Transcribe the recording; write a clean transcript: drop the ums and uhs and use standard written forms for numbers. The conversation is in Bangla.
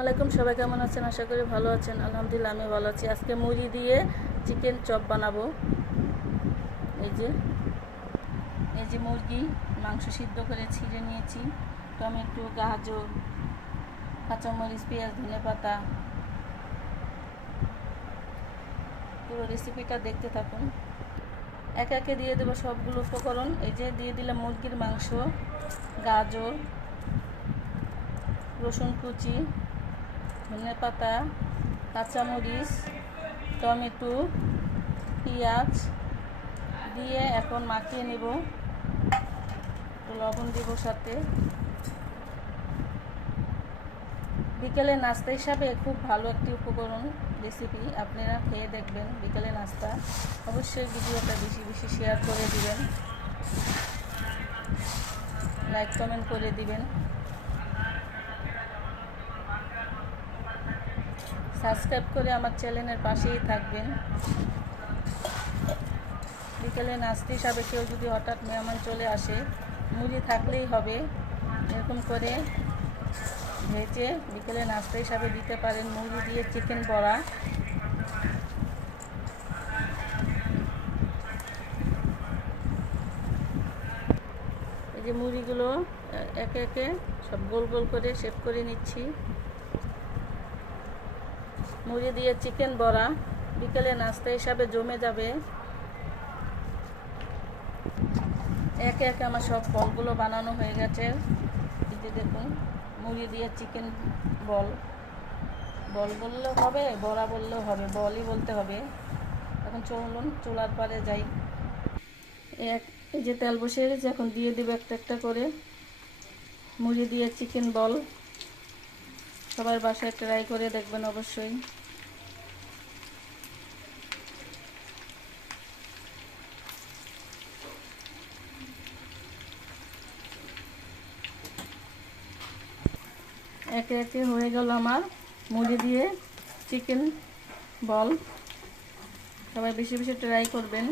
আলাইকুম, সবাই কেমন আছেন? আশা করি ভালো আছেন। আলহামদুলিল্লাহ আমি ভালো আছি। আজকে মুড়ি দিয়ে চিকেন চপ বানাবো। এই যে মুরগি মাংস সিদ্ধ করে ছিঁড়ে নিয়েছি, টমেটো, গাজর, কাঁচামরিচ, পেঁয়াজ, ধনেপাতা। পুরো রেসিপিটা দেখতে থাকুন। একে একে দিয়ে দেবো সবগুলো উপকরণ। এই যে দিয়ে দিলাম মুরগির মাংস, গাজর, রসুন কুচি, ধনেপাতা, কাঁচামরিচ, টমেটো, পেঁয়াজ দিয়ে এখন মাখিয়ে নেব। লবণ দেব সাথে। বিকেলে নাস্তা হিসাবে খুব ভালো একটি উপকরণ রেসিপি, আপনারা খেয়ে দেখবেন। বিকেলে নাস্তা অবশ্যই ভিডিওটা বেশি বেশি শেয়ার করে দিবেন, লাইক কমেন্ট করে দিবেন, সাবস্ক্রাইব করে আমার চ্যানেলের পাশেই থাকবেন। বিকেলে নাস্তা হিসাবে কেউ যদি হঠাৎ মেহমান চলে আসে, মুড়ি থাকলেই হবে। এরকম করে ভেজে বিকেলে নাস্তা হিসাবে দিতে পারেন। মুড়ি দিয়ে চিকেন বড়া। এই যে মুড়িগুলো একে একে সব গোল গোল করে শেপ করে নিচ্ছি। মুড়ি দিয়ে চিকেন বড়া বিকেলে নাস্তা হিসাবে জমে যাবে। একে একে আমার সব বলগুলো বানানো হয়ে গেছে। এই যে দেখুন, মুড়ি দিয়ে চিকেন বল। বল বললেও হবে, বড়া বললেও হবে, বলই বলতে হবে। এখন চলুন চুলার পারে যাই। এই যে তেল বসিয়ে গেছে, এখন দিয়ে দেবে একটা একটা করে মুড়ি দিয়ে চিকেন বল। সবাই বাসায় ট্রাই করে দেখবেন অবশ্যই। একে একে হয়ে গেল আমার মুড়ি দিয়ে চিকেন বল। সবাই বেশি বেশি ট্রাই করবেন।